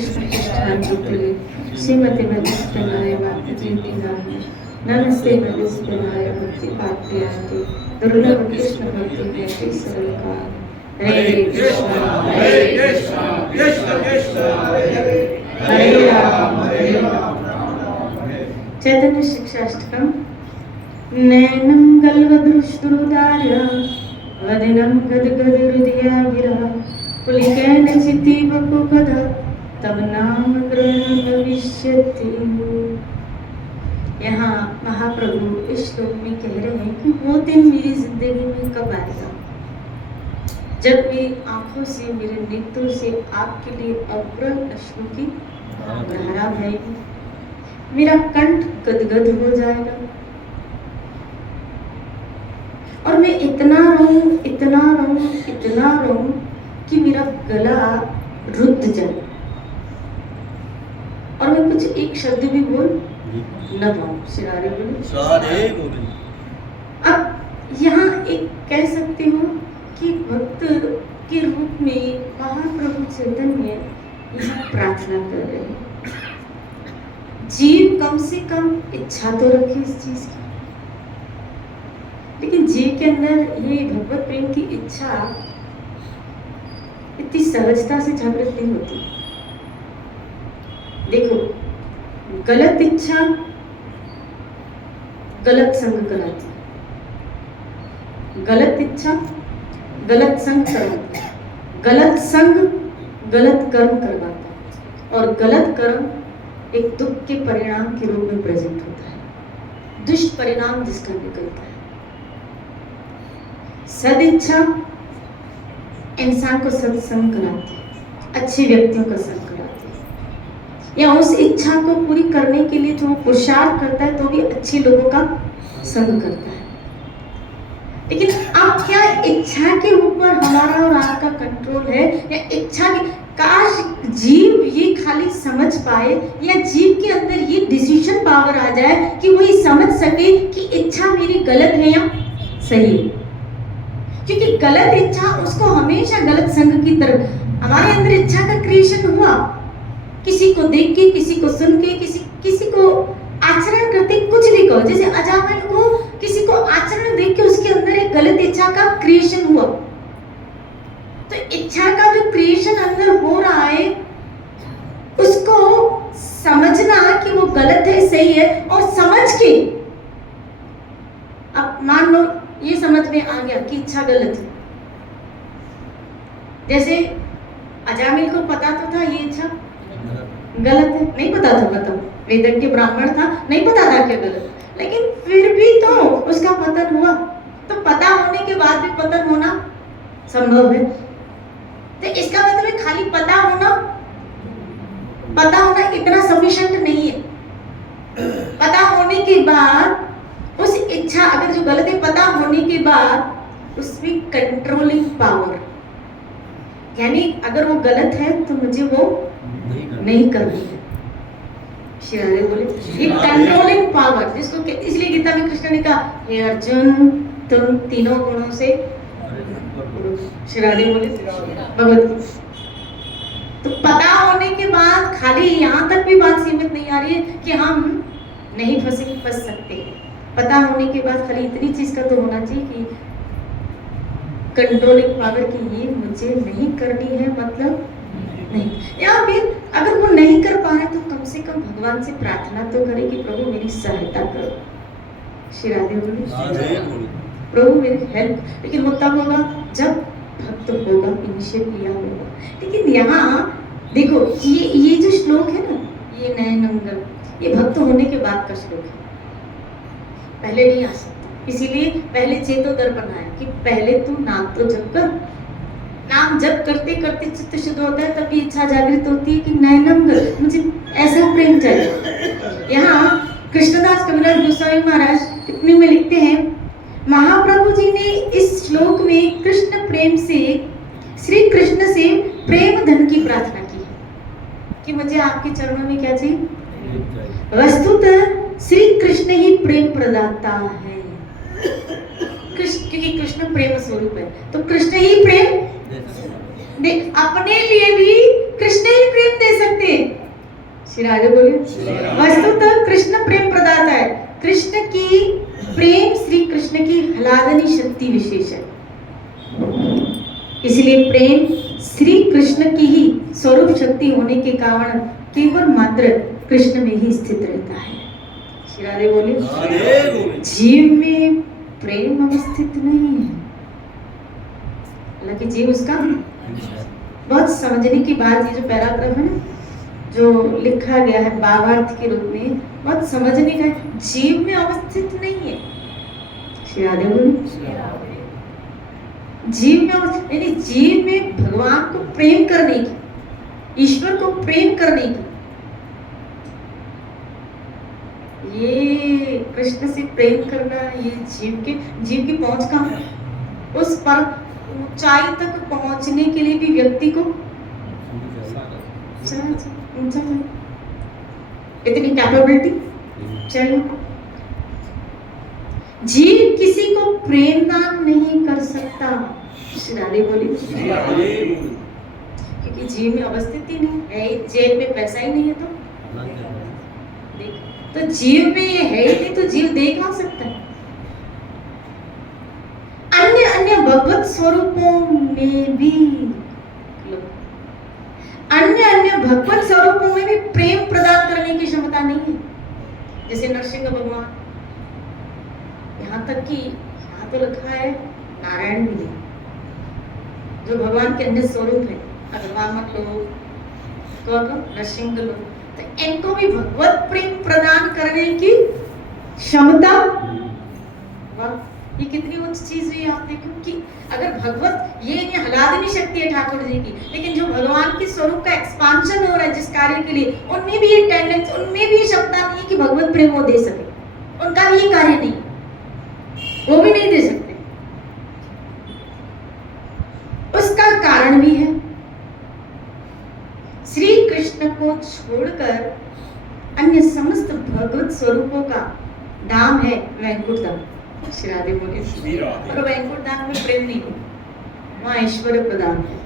कृष्ण पृष्ठांजलि श्रीमती मधुसूदनाय मातृतीनाय नमस्ते मधुसूदनाय भक्ति पाठ्यान्ति दुर्लभ कृष्ण भक्ति में सरलका हरे कृष्ण कृष्ण कृष्ण हरे राम चैतन्य शिक्षाष्टकम नैनं गलवदृष्टुरुदार्य वदनं गदगदहृदयागिरः पुलिकेन चित्ती वपुपद तब नाम ग्रहण भविष्यति। यहाँ महाप्रभु इस श्लोक में कह रहे हैं कि वो दिन मेरी जिंदगी में कब आएगा जब मेरी आंखों से मेरे नेत्रों से आपके लिए अप्रल अश्रु की धारा बहेगी, मेरा कंठ गदगद हो जाएगा और मैं इतना रहूं कि मेरा गला रुद्ध जाए और मैं कुछ एक शब्द भी बोल न पाऊं। शिरारे बोले। अब यहाँ एक कह सकती हूँ कि भक्त के रूप में महाप्रभु चैतन्य यहाँ प्रार्थना कर रहे हैं, जीव कम से कम इच्छा तो रखे इस चीज की, लेकिन जीव के अंदर ये भगवत प्रेम की इच्छा इतनी सहजता से जागृत नहीं होती। देखो, गलत इच्छा गलत संग कराती, गलत इच्छा गलत संग करवाता, गलत संग गलत कर्म करवाता और गलत कर्म एक दुख के परिणाम के रूप में प्रेजेंट होता है, दुष्ट परिणाम जिसका निकलता है। सदिच्छा इंसान को सत्संग कराती है, अच्छे व्यक्तियों का संग कराती है, या उस इच्छा को पूरी करने के लिए जो वो पुरुषार्थ करता है तो भी अच्छे लोगों का संग करता है। लेकिन अब क्या इच्छा के ऊपर हमारा और आपका कंट्रोल है या इच्छा के? काश जीव ये खाली समझ पाए या जीव के अंदर ये डिसीजन पावर आ जाए कि वो ये समझ सके कि इच्छा मेरी गलत है या सही है, क्योंकि गलत इच्छा उसको हमेशा गलत संग की तरफ। हमारे अंदर इच्छा का क्रिएशन हुआ, किसी को देख के, किसी को सुन के, किसी को आचरण करते, कुछ भी कहो, जैसे अजामिल को किसी को आचरण देख के उसके अंदर एक गलत इच्छा का क्रिएशन हुआ। तो इच्छा का जो क्रिएशन अंदर हो रहा है उसको समझना कि वो गलत है सही है, और समझ के अब मान लो ये समझ में आ गया कि इच्छा गलत है। जैसे अजामिल को पता तो था ये इच्छा गलत है, नहीं पता था, बताओ, वेदज्ञ ब्राह्मण था, नहीं पता था क्या गलत, लेकिन फिर भी तो उसका पतन हुआ। तो पता होने के बाद भी पतन होना संभव है। तो इसका मतलब खाली पता होना इतना सफिशिएंट नहीं है। पता होने के बाद उस इच्छा अगर जो गलत है, पता होने के बाद उसमें कंट्रोलिंग पावर, यानी अगर वो गलत है तो मुझे वो नहीं करनी है। शिरारे बोले ये कंट्रोलिंग पावर, जिसको इसलिए गीता में कृष्ण ने कहा, हे अर्जुन तुम तीनों गुणों से, शिरारे बोले भगवत। तो पता होने के बाद खाली यहाँ तक भी बात सीमित नहीं आ रही है कि हम नहीं फंस सकते। पता होने के बाद खाली इतनी चीज का तो होना चाहिए कि कंट्रोलिंग पावर की ये मुझे नहीं करनी है, मतलब नहीं। या फिर अगर वो नहीं कर पा रहे तो कम से कम भगवान से प्रार्थना तो करे कि प्रभु मेरी सहायता करो। शिरादे बोले प्रभु मेरी हेल्प। लेकिन वो तब होगा जब भक्त होगा, इनिशिएट लिया होगा। लेकिन यहाँ देखो ये जो श्लोक है ना, ये नए नंबर, ये भक्त होने के बाद का श्लोक है, पहले नहीं आ सकता। इसीलिए पहले चेतो दर्पण आया कि पहले तू नाम तो जप कर। नाम जप करते करते चित्त शुद्ध होता है, तभी इच्छा जागृत होती है कि नैनम मुझे ऐसा प्रेम चाहिए। यहाँ कृष्णदास कविराज गोस्वामी महाराज टिप्पणी में लिखते हैं, महाप्रभु जी ने इस श्लोक में कृष्ण प्रेम से, श्री कृष्ण से प्रेम धन की प्रार्थना की है कि मुझे आपके चरणों में क्या चाहिए। वस्तुतः श्री कृष्ण ही प्रेम प्रदाता है, क्योंकि कृष्ण प्रेम स्वरूप है, तो कृष्ण ही प्रेम दे। अपने लिए भी कृष्ण ही प्रेम दे सकते हैं, श्री राधे बोलिए। वस्तुतः कृष्ण प्रेम प्रदाता है। कृष्ण की प्रेम श्री कृष्ण की हलादनी शक्ति विशेष है। इसलिए प्रेम श्री कृष्ण की ही स्वरूप शक्ति होने के कारण केवल मात्र कृष्ण में ही स्थित रहता है। श्री राधे बोलिए। जीव में प्रेम अवस्थित नहीं है। हालांकि जीव उसका बहुत समझने की बात, ये जो पैराग्राफ है ना जो लिखा गया है भावार्थ के रूप में, बहुत समझने का है। जीव में अवस्थित नहीं है। श्री राधे बोलिए। जीव में यानी जीव में भगवान को प्रेम करने की, ईश्वर को प्रेम करने की, ये कृष्ण से प्रेम करना, ये जीव की पहुंच कहाँ है? उस पर ऊंचाई तक पहुंचने के लिए भी व्यक्ति को ऊंचा है, इतनी कैपेबिलिटी चाहिए। जीव किसी को प्रेम दान नहीं कर सकता। श्री राधे बोली। क्योंकto जीव में अवस्थित ही नहीं है, जेब में पैसा ही नहीं है तो जीव में ये है ही नहीं, तो जीव दे कहां सकता है? अन्य अन्य भगवत स्वरूपों में भी भगवत स्वरूपों में भी प्रेम प्रदान करने की क्षमता नहीं है। जैसे नरसिंह भगवान, यहाँ तक कि यहाँ तो लिखा है नारायण भी नहीं, जो भगवान के अन्य स्वरूप है, अग्रवामन लोग, नरसिंह लोग, तो इनको भी भगवत प्रेम प्रदान करने की क्षमता, ये कितनी उच्च चीज हुई आप देखो कि अगर भगवत ये हलादनी शक्ति है ठाकुर जी की, लेकिन जो भगवान के स्वरूप का एक्सपांशन हो रहा है जिस कार्य के लिए, उनमें भी ये टेंडेंसी, उनमें भी ये क्षमता नहीं है कि भगवत प्रेम वो दे सके। उनका भी ये कार्य नहीं, वो भी नहीं दे सकते। उसका कारण भी है, श्री कृष्ण को छोड़कर अन्य समस्त भगवत स्वरूपों का नाम है वैकुंठ धाम। श्री राधे बोले। और वैकुंठ धाम में प्रेम नहीं है, वहाँ ऐश्वर्य प्रदान है।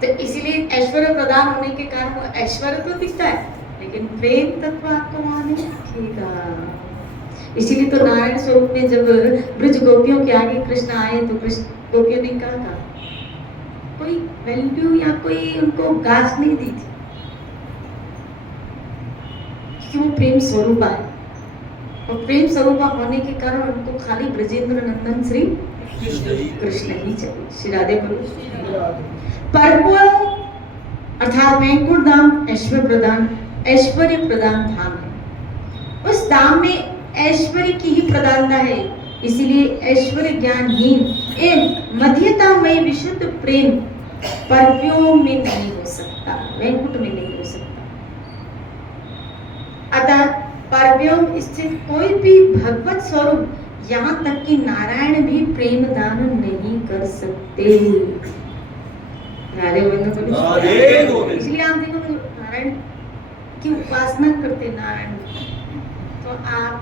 तो इसीलिए ऐश्वर्य प्रदान होने के कारण वो ऐश्वर्य तो दिखता है, लेकिन प्रेम तत्व आपको वहाँ नहीं दिखेगा। इसीलिए तो नारायण स्वरूप में जब ब्रज गोपियों के आगे कृष्ण आए तो कृष्ण गोपियों ने कहा कोई वैल्यू या कोई उनको गाज नहीं दी थी, क्यों? प्रेम स्वरूपा है, और प्रेम स्वरूपा होने के कारण उनको खाली ब्रजेंद्र नंदन श्री कृष्ण ही चाहिए। श्री राधे बोलो। परम अर्थात वैकुंठ धाम ऐश्वर्य प्रदान धाम है। उस धाम में ऐश्वर्य की ही प्रधानता है, इसीलिए ऐश्वर्य ज्ञानहीन एवं मध्यतामय विशुद्ध प्रेम परव्यों में नहीं हो सकता, वैकुंठ में नहीं हो सकता। अतः परव्यों स्थित कोई भी भगवत स्वरूप, यहाँ तक कि नारायण भी प्रेम दान नहीं कर सकते। राधे गोविंद। इसलिए आप देखो नारायण की उपासना करते नारायण, तो आप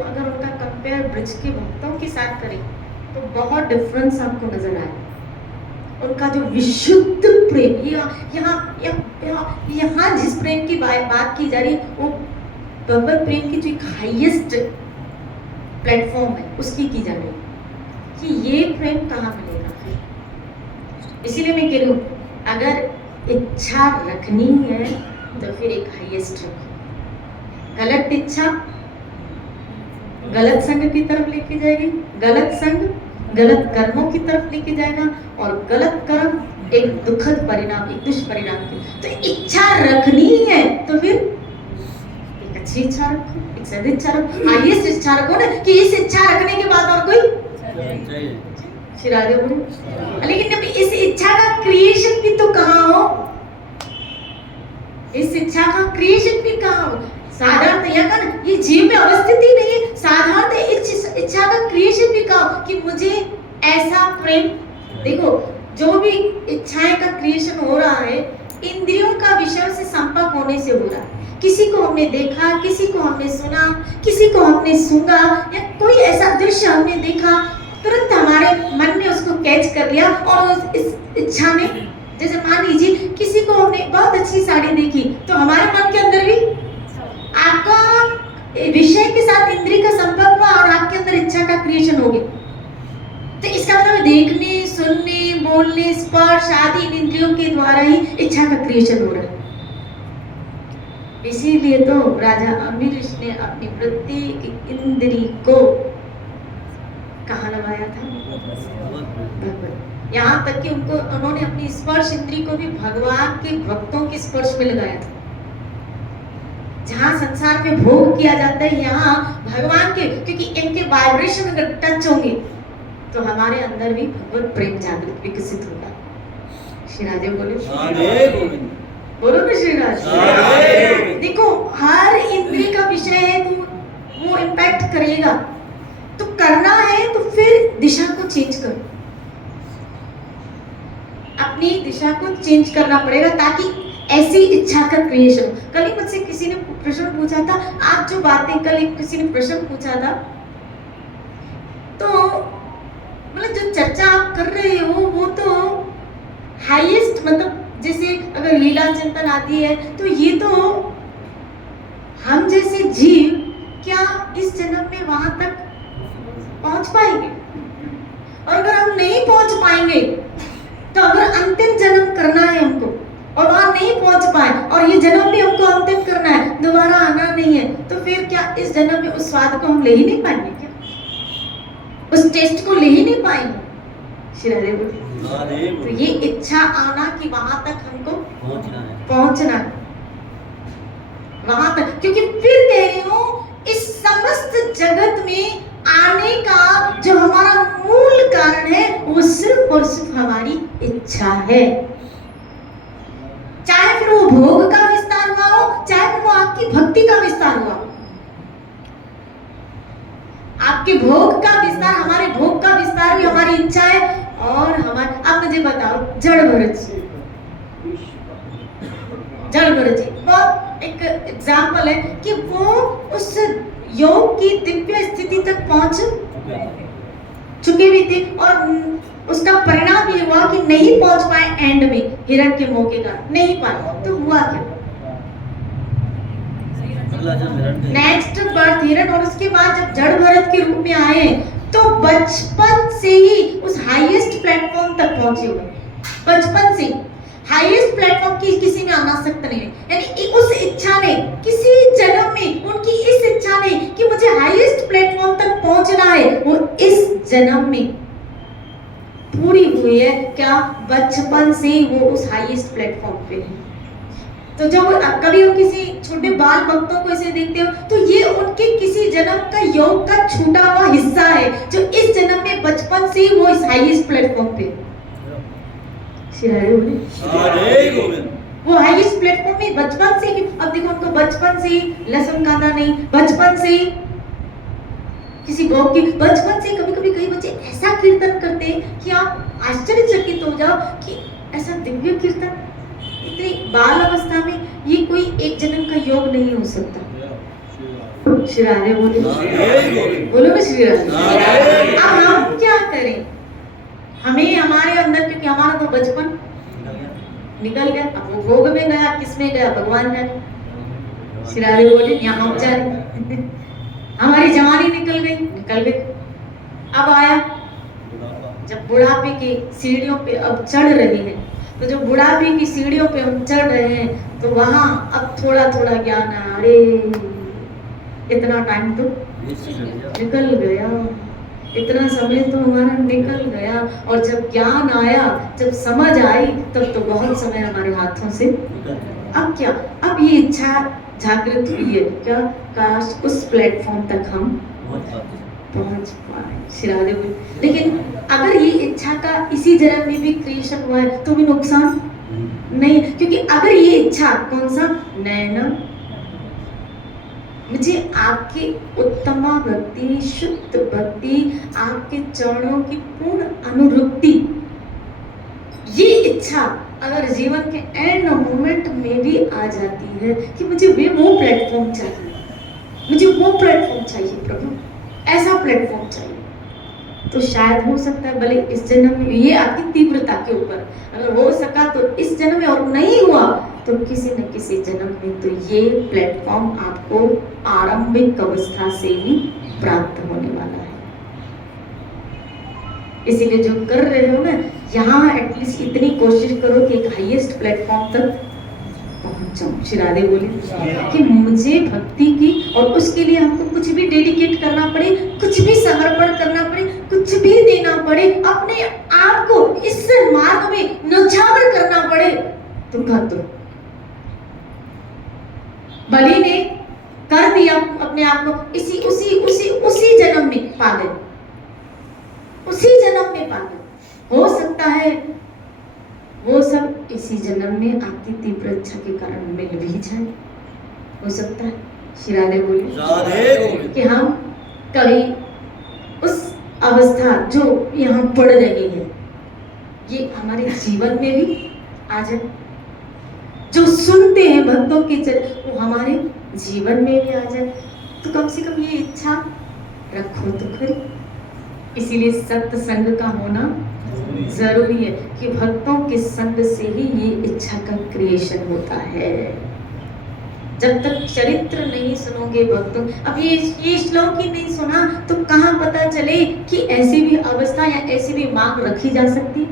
अगर उनका कंपेयर ब्रज के भक्तों के साथ करें तो बहुत डिफरेंस आपको नजर आए। उनका जो विशुद्ध प्रेम, यहाँ जिस प्रेम की बात की जा रही है वो भगवत प्रेम की जो एक हाईएस्ट प्लेटफॉर्म है उसकी की जा रही है कि ये प्रेम कहाँ मिलेगा फिर। इसीलिए मैं कह रही हूँ अगर इच्छा रखनी है तो फिर एक हाईएस्ट रखो। गलत इच्छा गलत संग की तरफ लेके जाएगी, गलत संग गलत कर्मों की तरफ लेके जाएगा, और गलत कर्म एक दुखद परिणाम, एक दुष्परिणाम की। तो इच्छा रखनी है तो फिर एक अच्छी इच्छा रखो, एक सद इच्छा रखो, हाईएस्ट इच्छा रखो ना, कि इस इच्छा रखने के बाद और कोई श्री राधे बोले। लेकिन इस इच्छा का क्रिएशन भी तो कहाँ हो, इस इच्छा का क्रिएशन भी कहाँ हो? साधारणतः ये जीव में अवस्थित ही नहीं है। साधारणतः इस इच्छा का क्रिएशन भी कहा कि मुझे ऐसा प्रेम, देखो जो भी इच्छाएं का क्रिएशन हो रहा है इंद्रियों का विषय से संपर्क होने से हो रहा है। किसी को हमने देखा, किसी को हमने सुना, किसी को हमने सूंघा, या कोई ऐसा दृश्य हमने देखा, तुरंत हमारे मन ने उसको कैच कर लिया और इस इच्छा ने जैसे मान लीजिए किसी को हमने बहुत अच्छी साड़ी देखी तो हमारे मन के अंदर भी आपका विषय के साथ इंद्रिय का संपर्क हुआ और आपके अंदर इच्छा का क्रिएशन हो गया। तो इसका मतलब देखने, सुनने, बोलने, स्पर्श आदि इन इंद्रियों के द्वारा ही इच्छा का क्रिएशन हो रहा है। इसीलिए तो राजा अम्बरीश ने अपनी प्रत्येक इंद्रिय को कहाँ लगाया था? भगवत। यहाँ तक कि उन्होंने अपनी स्पर्श इंद्रिय को भी भगवान के भक्तों के स्पर्श में लगाया था। जहाँ संसार में भोग किया जाता है, यहाँ भगवान के, क्योंकि इनके वाइब्रेशन अगर टच होंगे तो हमारे अंदर भी भगवत प्रेम जागृत विकसित होगा। श्री राधे बोले, बोलो ना श्री राधे। देखो हर इंद्रिय का विषय है तो वो इम्पैक्ट करेगा। तो करना है तो फिर दिशा को चेंज करो, अपनी दिशा को चेंज करना पड़ेगा ताकि ऐसी इच्छा का क्रिएशन। कल ही मुझसे किसी ने प्रश्न पूछा था, आप जो बातें कल किसी ने प्रश्न पूछा था, तो मतलब जो चर्चा आप कर रहे हो वो तो हाईएस्ट, मतलब जैसे अगर लीला चिंतन आती है तो ये तो हम जैसे जीव क्या इस जन्म में वहां तक पहुंच पाएंगे? और अगर हम नहीं पहुंच पाएंगे तो अगर अंतिम जन्म करना है हमको और वहां नहीं पहुंच पाए और ये जन्म भी हमको अंतिम करना है, दोबारा आना नहीं है, तो फिर क्या इस जन्म में उस स्वाद को हम ले ही नहीं पाएंगे? क्या उस टेस्ट को ले ही नहीं पाएंगे? तो ये इच्छा आना कि वहां तक हमको पहुंचना है वहां तक, क्योंकि फिर कह रही हूं इस समस्त जगत में आने का जो हमारा मूल कारण है वो सिर्फ और सिर्फ हमारी इच्छा है। चाहे फिर वो भोग का विस्तार हुआ हो, चाहे फिर वो आपकी भक्ति का विस्तार हुआ। आपके भोग का विस्तार, हमारे भोग का विस्तार भी हमारी इच्छा है। और हमारे, आप मुझे बताओ, जड़ भरत जी बहुत एक एग्जाम्पल है कि वो उस योग की दिव्य स्थिति तक पहुंच चुके भी थे और उसका परिणाम ये हुआ कि नहीं पहुंच पाए एंड में, हिरण के मोह के कारण नहीं पाए। तो हुआ क्या? नेक्स्ट बर्थ हिरण, और उसके बाद जब जड़ भरत के रूप में आए तो बचपन से ही उस हाईएस्ट प्लेटफॉर्म तक पहुंचे हुए। बचपन से हाईएस्ट प्लेटफॉर्म की किसी में अनासक्त नहीं है, यानी उस इच्छा ने किसी जन्म में, उनकी इस इच्छा ने कि मुझे हाईएस्ट प्लेटफॉर्म तक पहुंचना है, वो इस जन्म में पूरी हुई है। क्या? बचपन से वो उस हाईएस्ट प्लेटफॉर्म पे है। तो जब कभी हम किसी छोटे बाल भक्तों को इसे देखते हो तो ये उनके किसी जन्म का योग का छूटा हुआ हिस्सा है जो इस जन्म में बचपन से वो इस हाईएस्ट प्लेटफॉर्म पे, वो हाईएस्ट प्लेटफॉर्म में बचपन से। अब देखो उनको बचपन से लहसुन कांदा नहीं, बचपन से किसी भोग की, बचपन से कभी कभी कई बच्चे ऐसा कीर्तन करते हैं कि आप आश्चर्यचकित हो जाओ कि ऐसा दिव्य कीर्तन इतनी बाल अवस्था में, ये कोई एक जन्म का योग नहीं हो सकता। श्री राधे बोले, बोलो ना श्री राधे। अब हम क्या करें? हमें हमारे अंदर, क्योंकि हमारा तो बचपन निकल गया, अब वो भोग में गया, किस में गया भगवान जाने। श्री राधे बोले, यहाँ हम जाने हमारी जवानी निकल गई। अब आया जब बुढ़ापे की सीढ़ियों पे अब चढ़ रहे हैं, तो जो बुढ़ापे की सीढ़ियों पे हम चढ़ रहे हैं तो वहां अब थोड़ा थोड़ा ज्ञान आया, अरे इतना टाइम तो निकल गया, इतना समय तो हमारा निकल गया। और जब ज्ञान आया, जब समझ आई, तब तो बहुत समय हमारे हाथों से। अब क्या? अब ये इच्छा जागृत हुई है क्या? काश उस प्लेटफॉर्म तक हम पहुंच पाए। श्री राधे। लेकिन अगर ये इच्छा का इसी जन्म में भी क्रिएशन हुआ है तो भी नुकसान नहीं, क्योंकि अगर ये इच्छा, कौन सा? नैना, मुझे आपकी उत्तम भक्ति, शुद्ध भक्ति, आपके चरणों की पूर्ण अनुरक्ति, ये इच्छा अगर जीवन के एंड मोमेंट में भी आ जाती है कि मुझे वो प्लेटफॉर्म चाहिए, मुझे वो प्लेटफॉर्म चाहिए प्रभु, ऐसा प्लेटफॉर्म चाहिए, तो शायद हो सकता है भले इस जन्म में, ये आपकी तीव्रता के ऊपर, अगर हो सका तो इस जन्म में, और नहीं हुआ तो किसी न किसी जन्म में तो ये प्लेटफॉर्म आपको आरंभिक अवस्था से ही प्राप्त होने वाला है। इसीलिए जो कर रहे हो ना, यहाँ एटलीस्ट इतनी कोशिश करो कि एक हाईएस्ट प्लेटफॉर्म तक पहुंच जाओ। श्री राधे बोले कि मुझे भक्ति की, और उसके लिए हमको कुछ भी डेडिकेट करना पड़े, कुछ भी समर्पण करना पड़े, कुछ भी देना पड़े, अपने आप को इस मार्ग में न्यौछावर करना पड़े तो कर दो। बलि ने कर दिया अपने आप को, इसी उसी उसी उसी जन्म में पा गए, उसी जन्म में पा गए। हो सकता है वो सब इसी जन्म में आपकी तीव्र इच्छा के कारण मिल भी जाए, हो सकता है। श्री राधे बोले कि हम कभी उस अवस्था जो यहाँ पड़ रही है ये हमारे जीवन में भी आ जाए। जो सुनते हैं भक्तों की वो हमारे जीवन में भी आ जाए, तो कम से कम ये इच्छा रखो तो खरी। इसीलिए सत्संग का होना जरूरी है कि भक्तों के संग से ही ये इच्छा का क्रिएशन होता है। जब तक चरित्र नहीं सुनोगे भक्तों, अब ये श्लोक ही नहीं सुना तो कहाँ पता चले कि ऐसी भी अवस्था या ऐसी भी मांग रखी जा सकती है।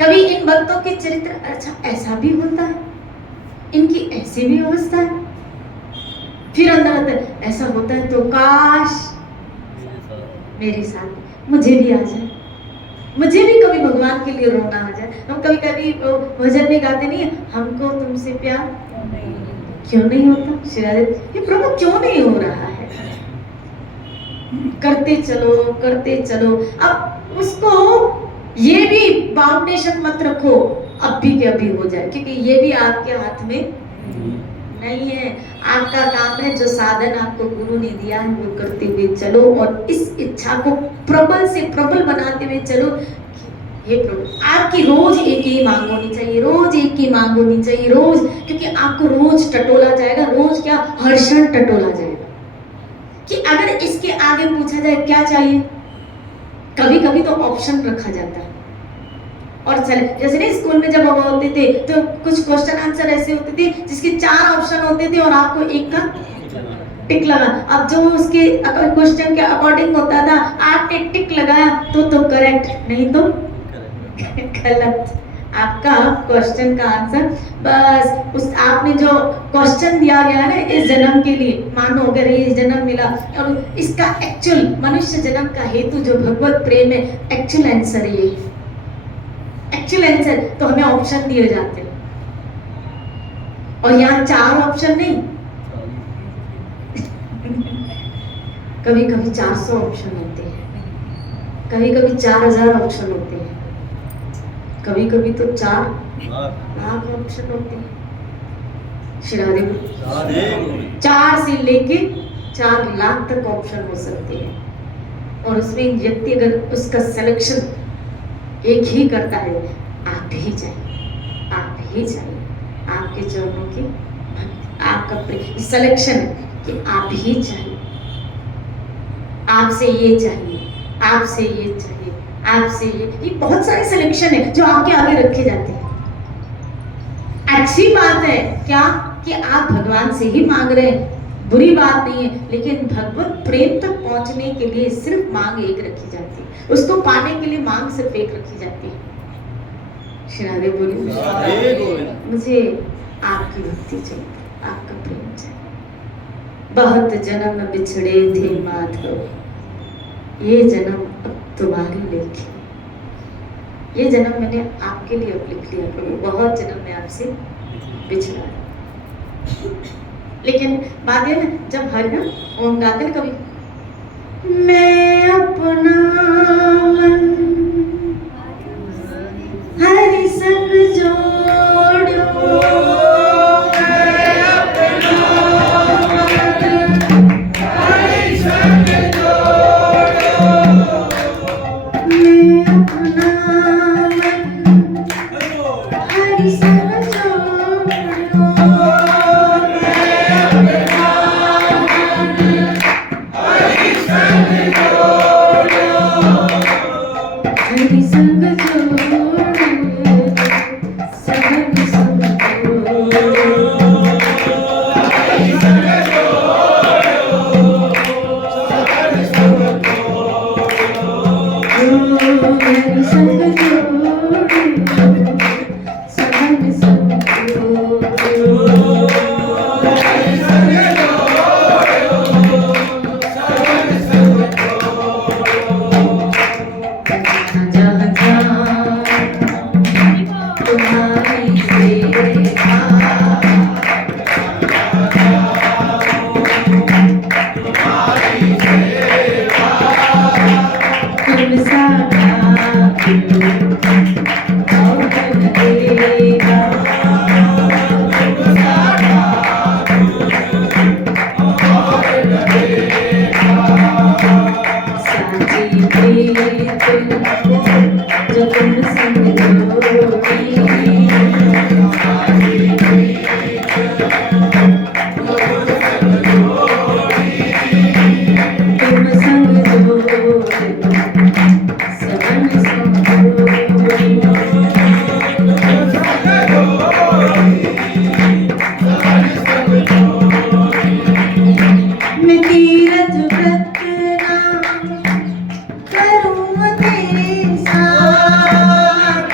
कभी इन भक्तों के चरित्र, अच्छा ऐसा भी होता है, इनकी ऐसी भी अवस्था है, फिर अंदर अंदर ऐसा होता है तो काश मेरे साथ मुझे भी आ जाए, मुझे भी कभी भगवान के लिए रोना आ जाए। हम कभी कभी भजन में गाते नहीं, हमको तुमसे प्यार क्यों नहीं होता। श्री राधे, ये प्रभु क्यों नहीं हो रहा है। करते चलो करते चलो। अब उसको ये भी बाउंडेशन मत रखो अब भी के अभी हो जाए, क्योंकि ये भी आपके हाथ में नहीं है। आपका काम है जो साधन आपको गुरु ने दिया है वो करते हुए चलो, और इस इच्छा को प्रबल से प्रबल बनाते हुए चलो। हे प्रभु, आपकी रोज एक ही मांग होनी चाहिए, रोज एक ही मांग होनी चाहिए, रोज, क्योंकि आपको रोज टटोला जाएगा, रोज क्या हर्षण टटोला जाएगा कि अगर इसके आगे पूछा जाए क्या चाहिए। कभी कभी तो ऑप्शन रखा जाता है, और चले जैसे नहीं स्कूल में जब हम होते थे तो कुछ क्वेश्चन आंसर ऐसे होते थे जिसके 4 ऑप्शन होते थे और आपको एक का टिक लगा। अब जो उसके क्वेश्चन के अकॉर्डिंग होता था, आपने टिक लगाया तो करेक्ट, नहीं तो गलत। आपका क्वेश्चन का आंसर बस उस आपने जो क्वेश्चन दिया गया है ना इस जन्म के लिए, मानो अगर ये जन्म मिला और इसका एक्चुअल मनुष्य जन्म का हेतु जो भगवत प्रेम है, एक्चुअल आंसर ये, एक्चुअल आंसर तो हमें ऑप्शन दिए जाते हैं, और यहाँ 4 ऑप्शन नहीं, कभी कभी 400 ऑप्शन होते हैं, कभी कभी 4000 ऑप्शन होते हैं, कभी कभी तो 4 लाख ऑप्शन होते हैं। श्री राधे, 4 से लेके 4 लाख तक ऑप्शन हो सकते हैं, और उसमें व्यक्ति अगर उसका सिलेक्शन एक ही करता है, आप ही चाहिए, आप ही चाहिए, आपके चरणों की आपका सिलेक्शन है कि आप ही चाहिए, आपसे ये चाहिए, आपसे ये चाहिए, आपसे ये बहुत सारे सिलेक्शन है जो आपके आगे रखे जाते हैं। अच्छी बात है क्या कि आप भगवान से ही मांग रहे हैं, बुरी बात नहीं है, लेकिन भगवत प्रेम तक पहुंचने के लिए सिर्फ मांग एक रखी जाती है, उसको पाने के लिए मांग सिर्फ एक रखी जाती है। श्री राधे बोलिए, मुझे आपकी भक्ति चाहिए, आपका प्रेम चाहिए। बहुत जन्म बिछड़े थे माधव, ये जन्म अब तुम्हारी लेखी, ये जन्म मैंने आपके लिए अब लिख लिया प्रभु, बहुत जन्म में आपसे बिछड़ा। लेकिन बात है ना, जब हरिनाम ओम गाते ना कभी, मैं अपना मन हरि संग जोड़ो, मैं अपना मन हरि संग जोड़ो, मैं अपना मन हरि संग जोड़ो, मैं अपना मन हरि संग जोड़ो। साची प्रीत जो तुम संग जोड़ी, तुम संग जोड़ी सबन संग जोड़ी। मैं तीरथ व्रत नाम करूँ तेरे साथ,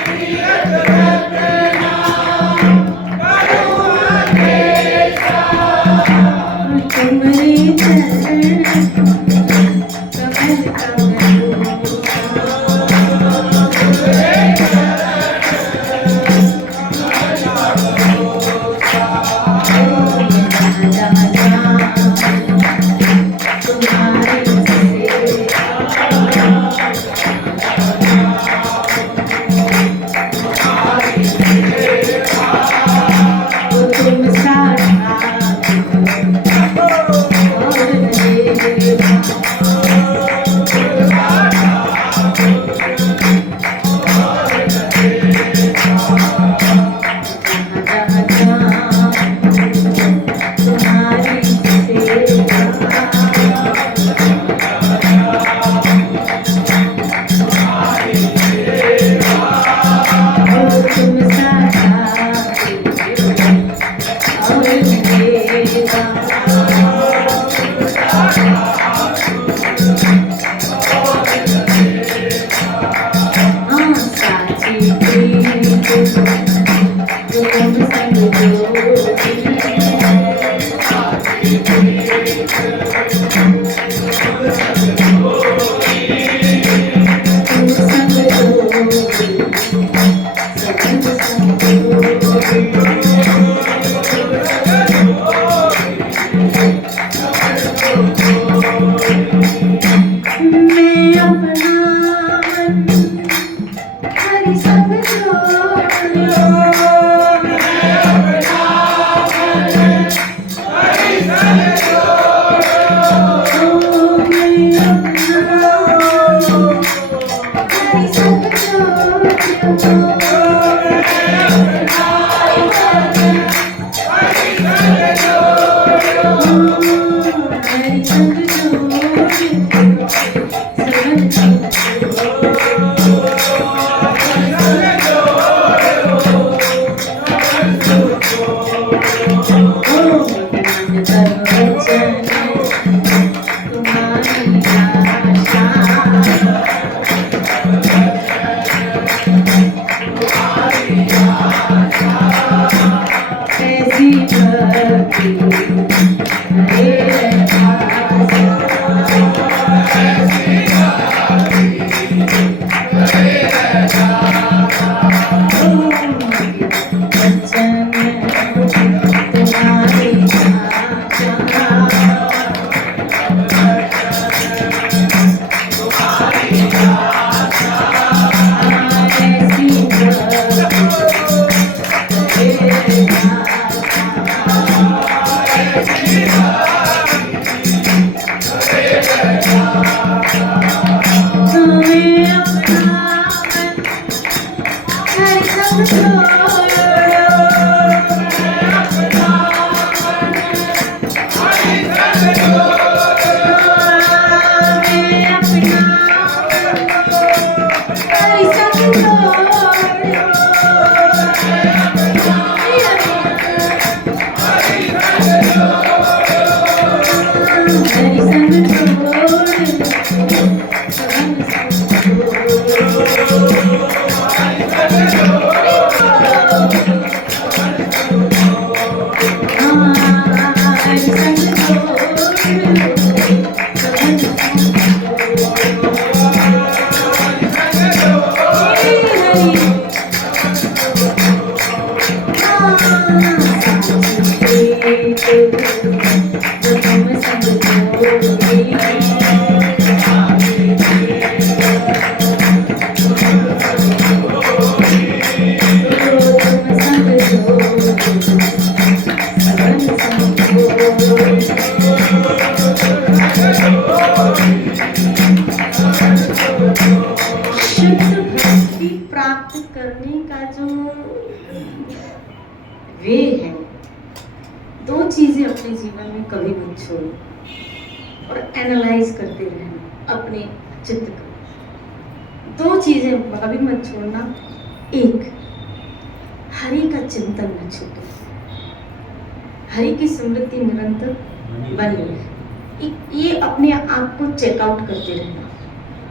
तुम्हारे चरण कमल वे हैं। दो चीजें अपने जीवन में कभी मत छोड़ो और एनालाइज करते रहना अपने चित्त को। दो चीजें कभी मत छोड़ना। एक, हरि का चिंतन न छूटे, हरि की स्मृति निरंतर बनी रहे। ये अपने आप को चेकआउट करते रहना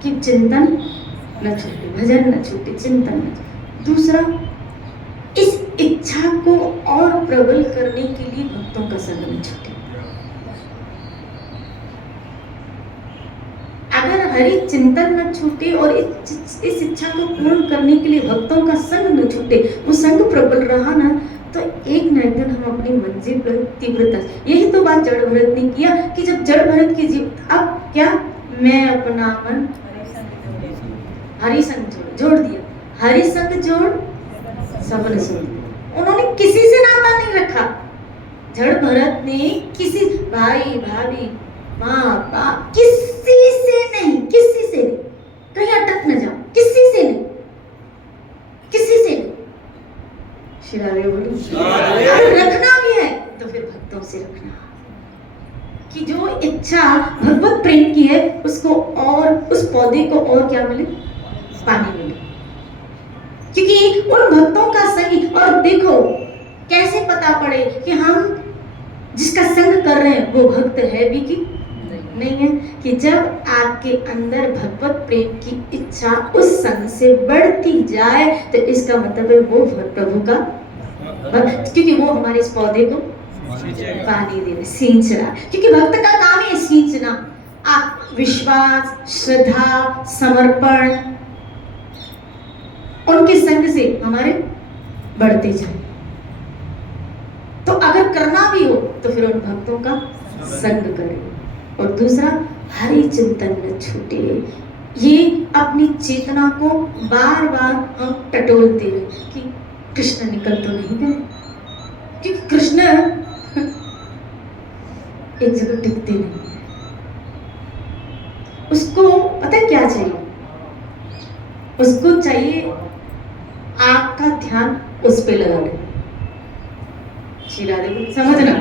कि चिंतन न छूटे, भजन न छूटे, चिंतन न छूटे। दूसरा, इस इच्छा को और प्रबल करने के लिए भक्तों का संग न छूटे। अगर हरि चिंतन न छूटे और इस इच्छा को पूर्ण करने के लिए भक्तों का संग न छूटे, वो संग प्रबल रहा ना, तो एक न एक दिन हम अपनी मंजिल पर तीव्रता। यही तो बात जड़ भरत ने किया कि जब जड़ भरत की जीव, अब क्या, मैं अपना मन हरि संग जोड़ दिया, हरि संग जोड़ सबन सुन। उन्होंने किसी से नाता नहीं रखा। जड़ भरत ने किसी भाई भाभी माँ बाप किसी से नहीं, किसी से नहीं, कहीं अटक न जाओ, किसी से नहीं, किसी से नहीं। शिरावे बोली अगर रखना भी है तो फिर भक्तों से रखना, कि जो इच्छा भगवत प्रेम की है उसको और उस पौधे को और क्या मिले, पानी मिले। क्योंकि उन भक्तों का संग, और देखो कैसे पता पड़े कि हम जिसका संग कर रहे हैं वो भक्त है भी कि नहीं है, कि जब आपके अंदर भगवत प्रेम की इच्छा उस संग से बढ़ती जाए तो इसका मतलब है वो प्रभु का भक्त, क्योंकि वो हमारे इस पौधे को पानी दे रहे, सींच रहा। क्योंकि भक्त का काम है सींचना। आप विश्वास, श्रद्धा, समर्पण उनके संग से हमारे बढ़ते जाए। तो अगर करना भी हो तो फिर उन भक्तों का संग करें। और दूसरा, हरि चिंतन न छूटे। ये अपनी चेतना को बार बार हम टटोलते रहे कि कृष्ण निकल तो नहीं गए, क्योंकि कृष्ण एक जगह टिकते नहीं है। उसको पता है क्या चाहिए, उसको चाहिए आपका ध्यान उस पे लगा दे। श्री समझना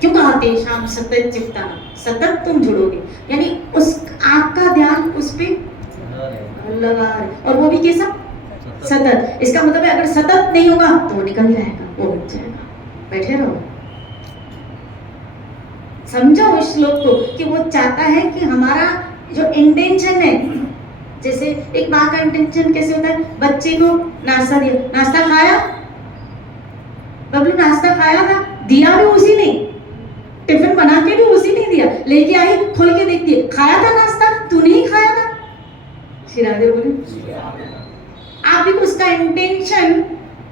क्यों कहा तेषाम सतत चित्ता, सतत तुम जुड़ोगे, यानी उस आपका ध्यान उस पे लगा रहे, और वो भी कैसा, सतत। इसका मतलब है अगर सतत नहीं होगा तो वो निकल जाएगा, वो बच जाएगा। बैठे रहो, समझो इस श्लोक को कि वो चाहता है कि हमारा जो इंटेंशन है, जैसे एक माँ का इंटेंशन कैसे होता है, बच्चे को नाश्ता दिया, नाश्ता खाया, बबलू नाश्ता खाया था, दिया भी उसी ने, टिफिन बना के भी उसी ने दिया, लेके आई, खोल के देखती है, खाया था नाश्ता, तूने ही खाया था। श्री राधे बोले आप भी उसका इंटेंशन,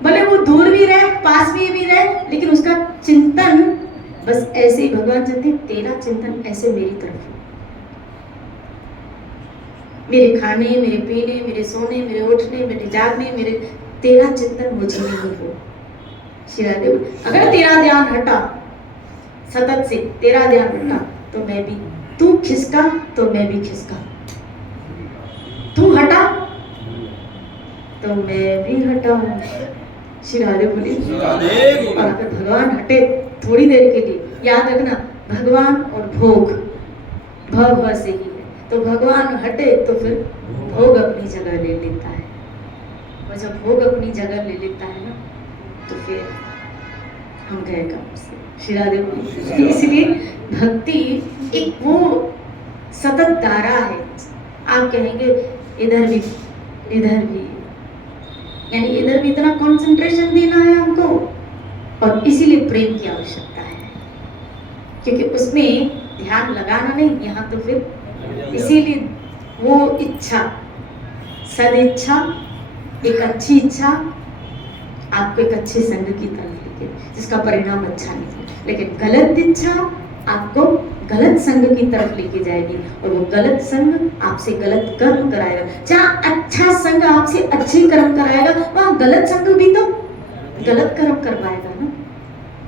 भले वो दूर भी रहे पास भी रहे, लेकिन उसका चिंतन बस ऐसे ही भगवान चाहते तेरा चिंतन ऐसे मेरी तरफ हो, मेरे खाने, मेरे पीने, मेरे सोने, मेरे उठने, मेरे जागने, मेरे तेरा चिंतन मुझे नहीं हो। अगर तेरा ध्यान हटा सतत से, तेरा ध्यान हटा तो मैं भी, तू खिसका तो मैं भी खिसका, तू हटा तो मैं भी हटा। श्री राधे बोली। और अगर भगवान हटे थोड़ी देर के लिए, याद रखना भगवान और भोग भव से ही है, तो भगवान हटे तो फिर भोग अपनी जगह ले लेता है, और जब भोग अपनी जगह ले लेता है ना तो फिर हम गए काम से। श्री राधे बोली। इसलिए भक्ति एक वो सतत धारा है। आप कहेंगे इधर भी इधर भी, यानी इधर भी इतना कंसंट्रेशन देना है हमको, और इसीलिए प्रेम की आवश्यकता है, क्योंकि उसमें ध्यान लगाना नहीं, यहाँ तो फिर इसीलिए वो इच्छा, सदिच्छा, एक अच्छी इच्छा आपको एक अच्छे संग की तरफ लेके, जिसका परिणाम अच्छा निकले, लेकिन गलत इच्छा आपको गलत संग की तरफ लेके जाएगी, और वो गलत संग आपसे गलत कर्म कराएगा। जहाँ अच्छा संग आपसे अच्छे कर्म कराएगा, वहाँ गलत संग भी तो गलत कर्म करवाएगा ना।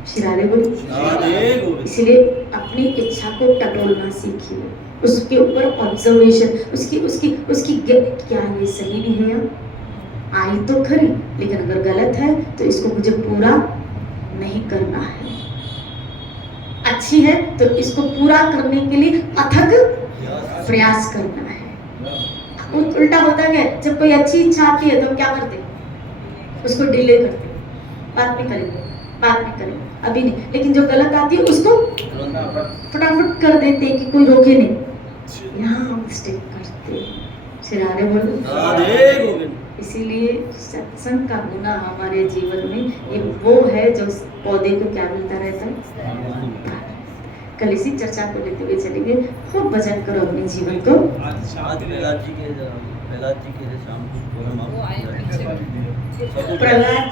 श्री राधे बोली। इसलिए अपनी इच्छा को टटोलना सीखिए, उसके ऊपर ऑब्जर्वेशन, उसकी उसकी उसकी क्या ये सही भी है, आई तो खरी, लेकिन अगर गलत है तो इसको मुझे पूरा नहीं करना है। अच्छी है तो इसको पूरा करने के लिए अथक प्रयास करना है। उल्टा होता है, जब कोई अच्छी इच्छा आती है तो हम क्या करते हैं, उसको डिले करते हैं, बाद में करेंगे, बाद में करेंगे, अभी नहीं। लेकिन जो गलत आती है उसको फटाफट कर देते हैं कि कोई रोके नहीं। यहाँ हम मिस्टेक करते हैं। सिरारे बोलो। इसीलिए सत्संग का होना हमारे जीवन में ये वो है जो पौधे को क्या मिलता रहता है। कल इसी चर्चा को लेते हुए चलेंगे। खूब भजन करो अपने जीवन को। प्रहलाद